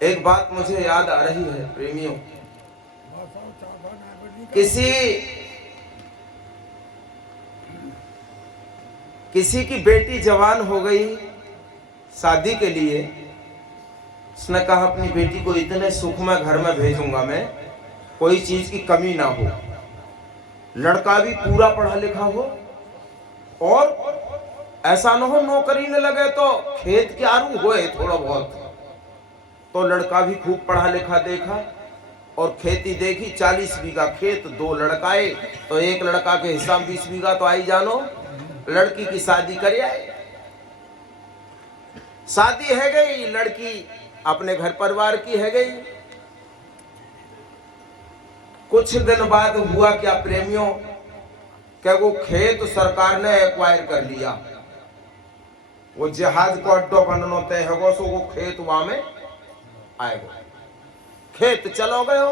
एक बात मुझे याद आ रही है प्रेमियों, किसी की बेटी जवान हो गई शादी के लिए, उसने कहा अपनी बेटी को इतने सुख में घर में भेजूंगा मैं, कोई चीज की कमी ना हो, लड़का भी पूरा पढ़ा लिखा हो और ऐसा ना हो नौकरी न लगे तो खेत के आरू होए थोड़ा बहुत। तो लड़का भी खूब पढ़ा लिखा देखा और खेती देखी, 40 बीघा खेत, 2 लड़काए, तो एक लड़का के हिसाब 20 बीघा तो आई जानो, लड़की की शादी कर आए। शादी है गई, लड़की अपने घर परिवार की है गई। कुछ दिन बाद हुआ क्या प्रेमियों, क्या वो खेत सरकार ने एक्वायर कर लिया, वो जहाज को अड्डो बननो तय है सो वो खेत वहां में आएगा। खेत चलो गयो,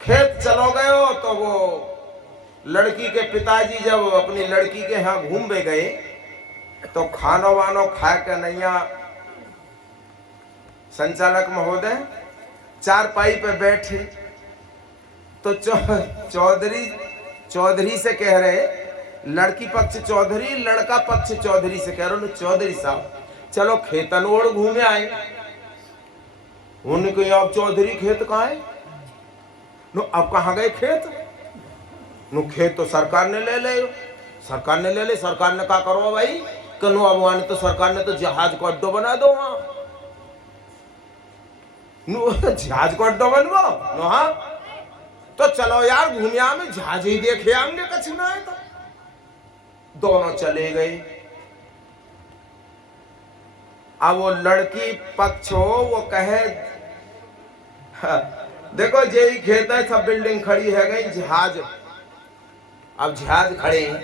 खेत चलो गयो तो वो लड़की के पिताजी जब अपनी लड़की के यहाँ घूमने गए तो खानो वानो खा के नैया संचालक महोदय चारपाई पे बैठे तो चौधरी से कह रहे, लड़की पक्ष चौधरी, लड़का पक्ष चौधरी से कह रहे, चौधरी साहब चलो खेतन ओर घूमे आए। उन्होंने कहा अब चौधरी खेत कहाँ है? नो अब कहाँ गए खेत? नो खेत तो सरकार ने ले ले, सरकार ने ले ले, सरकार ने कहा करो भाई कनो अब वहां तो सरकार ने तो जहाज को अड्डो बना दो वहां। जहाज को अड्डो बनवो नो, हाँ तो चलो यार घूमिया में जहाज ही देखे आएंगे कछ ना है। तो दोनों चले गए। अब वो लड़की पक्ष हो वो कहे देखो जे ही खेत है सब बिल्डिंग खड़ी है गई, जहाज अब जहाज खड़े हैं,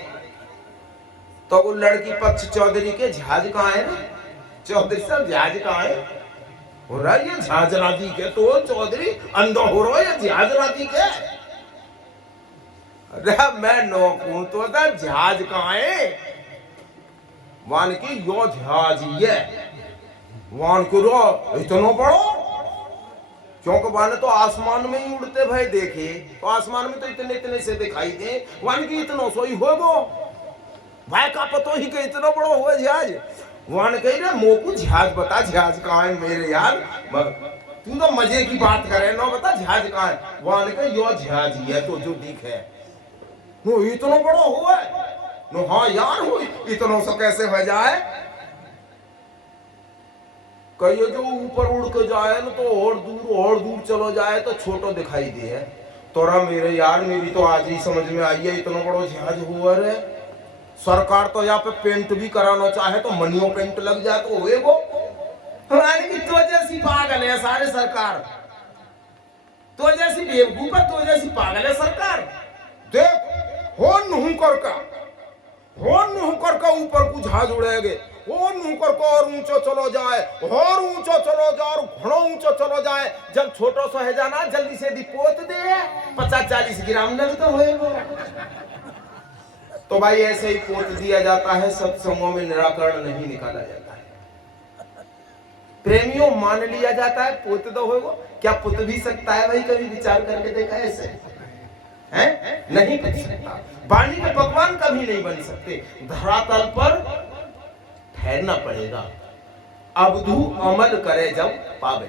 तो वो लड़की पक्ष चौधरी के जहाज कहाँ है ना, चौधरी साहब जहाज कहाँ है? हो रहा है ये जहाज राती के, तो चौधरी अंदर हो रहा है ये जहाज राती के। अरे मैं नौकू तो था जहाज कहाँ है? वान की यो जहाज ही है, वान को रो इतना बड़ो, क्योंकि वाने तो आसमान में ही उड़ते भाई देखे, तो आसमान में तो इतने इतने से दिखाई दे, वान की इतना सोई हो गो भाई का पतो ही के इतना बड़ो हुआ जहाज। वान कही रे मोकू जहाज बता, जहाज कहाँ है मेरे यार, तू तो मजे की बात करे ना, बता जहाज कहाँ है? वान कही यो जहाज ही है तो जो दिखे नो इतना बड़ो हुआ है नो, हाँ यार हो इतना सा कैसे हो जाए? कहिए जो ऊपर उड़ के जाए ना तो और दूर चलो जाए तो छोटो दिखाई दे। तोरा मेरे यार मेरी तो आज ही समझ में आई है, इतना बड़ो जहाज हुआ रे। सरकार तो यहाँ पे पेंट भी कराना चाहे तो मनियो पेंट लग जाए तो हुए वो। हमारी भी तो जैसी पागल है सारे सरकार, तो जैसी बेवकूफ है, तो जैसी पागल है सरकार। देख हो नुकर का ऊपर को जहाज उड़ेगे, वो नुकर को और ऊंचो चलो जाए, और ऊंचो चलो जाए, और घणो ऊंचो चलो जाए, जब छोटो सा है जाना जल्दी से पोत दे 50-40 ग्राम नल तो होएगा। तो भाई ऐसे ही पोत दिया जाता है, सत्संगों में निराकरण नहीं निकाला जाता है। प्रेमियों मान लिया जाता है पोत दो होएगा, क्या पुत भी सकता है भाई? कभी विचार करके देखा ऐसे है? नहीं बन सकता। पानी में पकवान कभी नहीं बन सकते, धरातल पर ठहरना पड़ेगा। अबधू अमल करे जब पावे,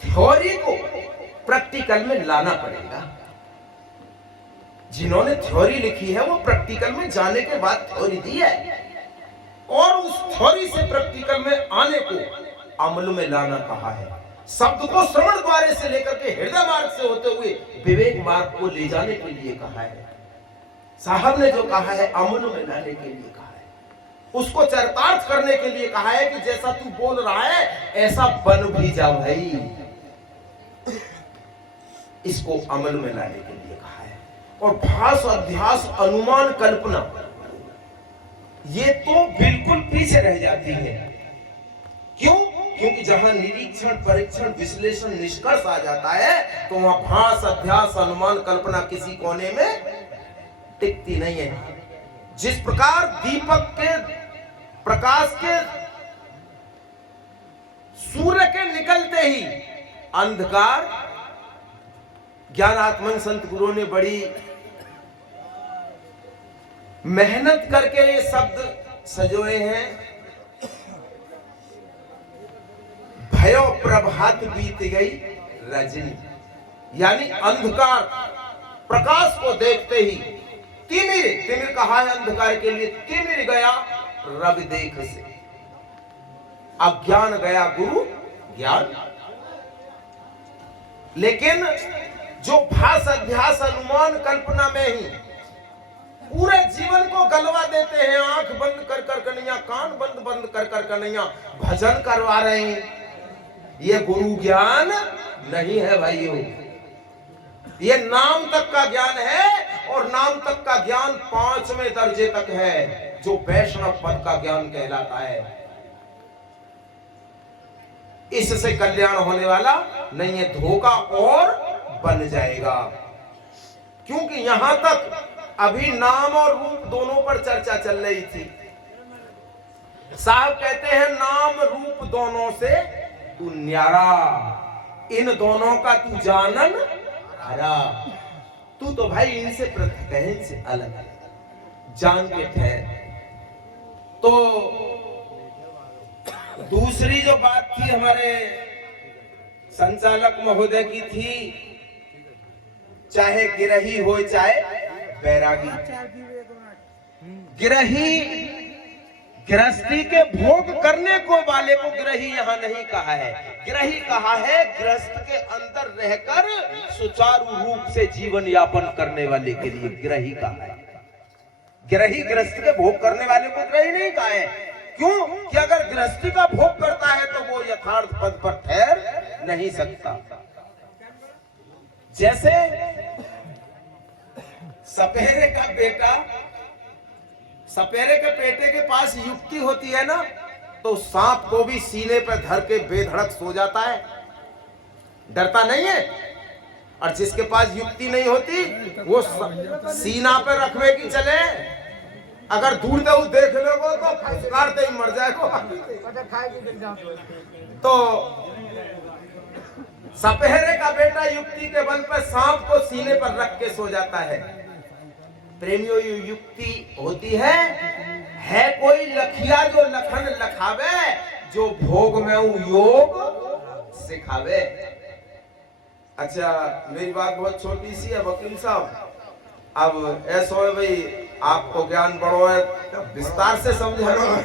थ्योरी को प्रैक्टिकल में लाना पड़ेगा। जिन्होंने थ्योरी लिखी है वो प्रैक्टिकल में जाने के बाद थ्योरी दी है, और उस थ्योरी से प्रैक्टिकल में आने को अमल में लाना कहा है। शब्द को श्रवण द्वारे से लेकर के हृदय मार्ग से होते हुए विवेक मार्ग को ले जाने के लिए कहा है। साहब ने जो कहा है अमल में लाने के लिए कहा है, उसको चरितार्थ करने के लिए कहा है कि जैसा तू बोल रहा है ऐसा बन भी जा भाई, इसको अमल में लाने के लिए कहा है। और भास अध्यास अनुमान कल्पना ये तो बिल्कुल पीछे रह जाती है। क्यों? क्योंकि जहां निरीक्षण परीक्षण विश्लेषण निष्कर्ष आ जाता है तो वहां भास अध्यास अनुमान कल्पना किसी कोने में टिकती नहीं है। जिस प्रकार दीपक के प्रकाश के सूर्य निकलते ही अंधकार, ज्ञानात्मन संत गुरु ने बड़ी मेहनत करके ये शब्द सजोए हैं। भयो प्रभात बीत गई रजनी, यानी अंधकार प्रकाश को देखते ही तिमिर, तिमिर कहा है अंधकार के लिए, तिमिर गया रवि देख से, अज्ञान गया गुरु ज्ञान। लेकिन जो भास अध्यास अनुमान कल्पना में ही पूरे जीवन को गलवा देते हैं, आंख बंद कर कर कन्हैया, कान बंद बंद कर कर कन्हैया भजन करवा रहे हैं, ये गुरु ज्ञान नहीं है भाइयों। ये नाम तक का ज्ञान है, और नाम तक का ज्ञान 5वें दर्जे तक है, जो वैष्णव पद का ज्ञान कहलाता है। इससे कल्याण होने वाला नहीं है, धोखा और बन जाएगा। क्योंकि यहां तक अभी नाम और रूप दोनों पर चर्चा चल रही थी। साहब कहते हैं नाम रूप दोनों से तू न्यारा, इन दोनों का तू जानन हरा। तू तो भाई इनसे पृथक है, इनसे अलग है, जान के ठहर। तो दूसरी जो बात थी हमारे संचालक महोदय की थी, चाहे गिरही हो चाहे बैरागी, गिरही गृहस्थी के भोग करने को वाले को गिरही यहां नहीं कहा है, गिरही कहा है गृहस्थ के अंदर रहकर सुचारू रूप से जीवन यापन करने वाले के लिए गिरही कहा है। गिरही गृहस्थ के भोग करने वाले को गिरही नहीं कहा है। क्यों? कि अगर गृहस्थी का भोग करता है तो वो यथार्थ पद पर ठहर नहीं सकता। जैसे सपेरे का बेटा सपेरे के पेटे के पास युक्ति होती है ना, तो सांप को भी सीने पर धर के बेधड़क सो जाता है, डरता नहीं है। और जिसके पास युक्ति नहीं होती वो सीना पे रखवे की चले, अगर दूर दूर देख लोगो तो फुसकारते ही मर जाएगा। तो सपेरे का बेटा युक्ति के बल पर सांप को सीने पर रख के सो जाता है। प्रेमियों, युक्ति होती है कोई लखिया जो लखन लखावे, जो भोग में योग सिखावे। अच्छा, मेरी बात बहुत छोटी सी है वकील साहब, अब ऐसा है भाई आपको ज्ञान बड़ो है, विस्तार से समझा रहा हूं।